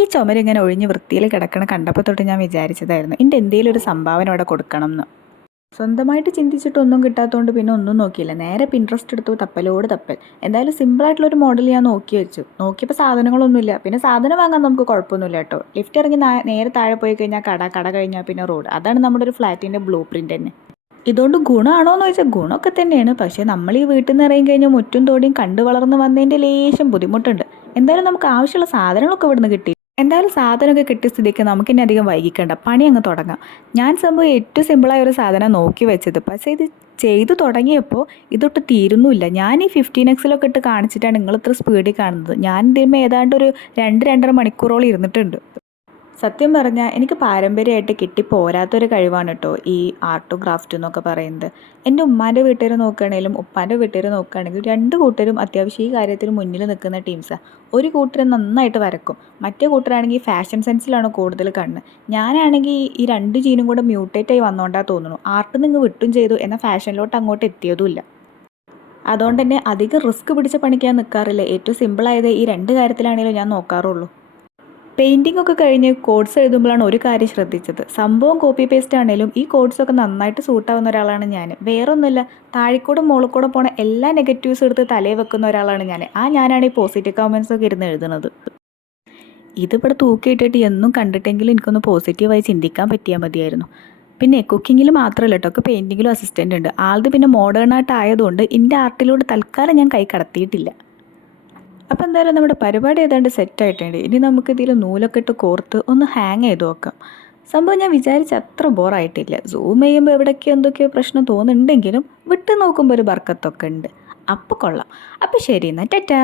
ഈ ചുമരിങ്ങനെ ഒഴിഞ്ഞ് വൃത്തിയിൽ കിടക്കണ കണ്ടപ്പോൾ തൊട്ട് ഞാൻ വിചാരിച്ചതായിരുന്നു എൻ്റെ എന്തെങ്കിലും ഒരു സംഭാവന അവിടെ കൊടുക്കണം എന്ന്. സ്വന്തമായിട്ട് ചിന്തിച്ചിട്ടൊന്നും കിട്ടാത്തതുകൊണ്ട് പിന്നെ ഒന്നും നോക്കിയില്ല, നേരെ പിൻട്രസ്റ്റ് എടുത്തു, തപ്പലോട് തപ്പൽ. എന്തായാലും സിമ്പിളായിട്ടുള്ളൊരു മോഡൽ ഞാൻ നോക്കി വെച്ചു. നോക്കിയപ്പോൾ സാധനങ്ങളൊന്നുമില്ല. പിന്നെ സാധനം വാങ്ങാൻ നമുക്ക് കുഴപ്പമൊന്നുമില്ല കേട്ടോ. ലിഫ്റ്റ് ഇറങ്ങി നേരെ താഴെ പോയി കഴിഞ്ഞാൽ കട കഴിഞ്ഞാൽ പിന്നെ റോഡ്. അതാണ് നമ്മുടെ ഒരു ഫ്ലാറ്റിൻ്റെ ബ്ലൂ പ്രിൻ്റ് തന്നെ. ഇതുകൊണ്ട് ഗുണമാണോ എന്ന് ചോദിച്ചാൽ ഗുണമൊക്കെ തന്നെയാണ്. പക്ഷേ നമ്മൾ ഈ വീട്ടിൽ നിന്ന് ഇറങ്ങി കഴിഞ്ഞാൽ മുറ്റും തോടിയും കണ്ടു വളർന്ന് വന്നതിൻ്റെ ലേശം ബുദ്ധിമുട്ടുണ്ട്. എന്തായാലും നമുക്ക് ആവശ്യമുള്ള സാധനങ്ങളൊക്കെ ഇവിടുന്ന് കിട്ടി. എന്തായാലും സാധനമൊക്കെ കിട്ടിയ സ്ഥിതിക്ക് നമുക്കിനി അധികം വൈകിക്കണ്ട, പണി അങ്ങ് തുടങ്ങാം. ഞാൻ സംഭവം ഏറ്റവും സിമ്പിളായ ഒരു സാധനം നോക്കി വെച്ചത്, പക്ഷേ ഇത് ചെയ്തു തുടങ്ങിയപ്പോൾ ഇതൊട്ട് തീരുന്നുമില്ല. ഞാൻ ഈ 15X ഇട്ട് കാണിച്ചിട്ടാണ് നിങ്ങൾ ഇത്ര സ്പീഡിൽ കാണുന്നത്. ഞാൻ ഇതിന്മേൽ ഏതാണ്ട് ഒരു 2-2.5 മണിക്കൂറോളം ഇരുന്നിട്ടുണ്ട്. സത്യം പറഞ്ഞാൽ എനിക്ക് പാരമ്പര്യമായിട്ട് കിട്ടി പോരാത്തൊരു കഴിവാണ് കേട്ടോ ഈ ആർട്ടും ക്രാഫ്റ്റും എന്നൊക്കെ പറയുന്നത്. എൻ്റെ ഉമ്മാൻ്റെ വീട്ടുകാർ നോക്കുകയാണെങ്കിലും ഉപ്പാൻ്റെ വീട്ടുകാർ നോക്കുകയാണെങ്കിലും രണ്ട് കൂട്ടരും അത്യാവശ്യം ഈ കാര്യത്തിൽ മുന്നിൽ നിൽക്കുന്ന ടീംസാണ്. ഒരു കൂട്ടർ നന്നായിട്ട് വരക്കും, മറ്റേ കൂട്ടരാണെങ്കിൽ ഫാഷൻ സെൻസിലാണ് കൂടുതൽ കണ്ണ്. ഞാനാണെങ്കിൽ ഈ രണ്ട് ജീനും കൂടെ മ്യൂട്ടേറ്റായി വന്നുകൊണ്ടാ തോന്നുന്നു. ആർട്ട് നിങ്ങൾ വിട്ടും ചെയ്തു, എന്നാൽ ഫാഷനിലോട്ട് അങ്ങോട്ട് എത്തിയതുമില്ല. അതുകൊണ്ട് തന്നെ അധികം റിസ്ക് പിടിച്ച പണിക്കാൻ നിൽക്കാറില്ല. ഏറ്റവും സിമ്പിളായത് ഈ രണ്ട് കാര്യത്തിലാണെങ്കിലും ഞാൻ നോക്കാറുള്ളൂ. പെയിൻറ്റിംഗ് ഒക്കെ കഴിഞ്ഞ് കോഡ്സ് എഴുതുമ്പോഴാണ് ഒരു കാര്യം ശ്രദ്ധിച്ചത്. സംഭവം കോപ്പി പേസ്റ്റ് ആണെങ്കിലും ഈ കോഡ്സൊക്കെ നന്നായിട്ട് സൂട്ടാവുന്ന ഒരാളാണ് ഞാൻ. വേറൊന്നുമില്ല, താഴെക്കൂടെ മുകളിൽക്കൂടെ പോണ എല്ലാ നെഗറ്റീവ്സ് എടുത്ത് തലയിൽ വെക്കുന്ന ഒരാളാണ് ഞാൻ. ഞാനാണ് ഈ പോസിറ്റീവ് കമൻസ് ഒക്കെ ഇരുന്ന് എഴുതുന്നത്. ഇതിവിടെ തൂക്കിയിട്ടിട്ട് എന്നും കണ്ടിട്ടെങ്കിലും എനിക്കൊന്ന് പോസിറ്റീവായി ചിന്തിക്കാൻ പറ്റിയാൽ മതിയായിരുന്നു. പിന്നെ കുക്കിങ്ങിൽ മാത്രമല്ല കേട്ടോ, ഒക്കെ പെയിൻറ്റിങ്ങിലും അസിസ്റ്റൻ്റ് ഉണ്ട്. ആളത് പിന്നെ മോഡേൺ ആയിട്ട് ആയതുകൊണ്ട് എൻ്റെ ആർട്ടിലൂടെ തൽക്കാലം ഞാൻ കൈ കടത്തിയിട്ടില്ല. അപ്പോൾ എന്തായാലും നമ്മുടെ പരിപാടി ഏതാണ്ട് സെറ്റായിട്ടുണ്ട്. ഇനി നമുക്ക് ഇതിൽ നൂലൊക്കെ ഇട്ട് കോർത്ത് ഒന്ന് ഹാങ് ചെയ്ത് നോക്കാം. സംഭവം ഞാൻ വിചാരിച്ച അത്ര ബോറായിട്ടില്ല. സൂം ചെയ്യുമ്പോൾ എവിടേക്കോ എന്തൊക്കെയോ പ്രശ്നം തോന്നുന്നുണ്ടെങ്കിലും വിട്ട് നോക്കുമ്പോൾ ഒരു ബർക്കത്തൊക്കെ ഉണ്ട്. അപ്പോൾ കൊള്ളാം. അപ്പോൾ ശരി എന്നാൽ ടാറ്റാ.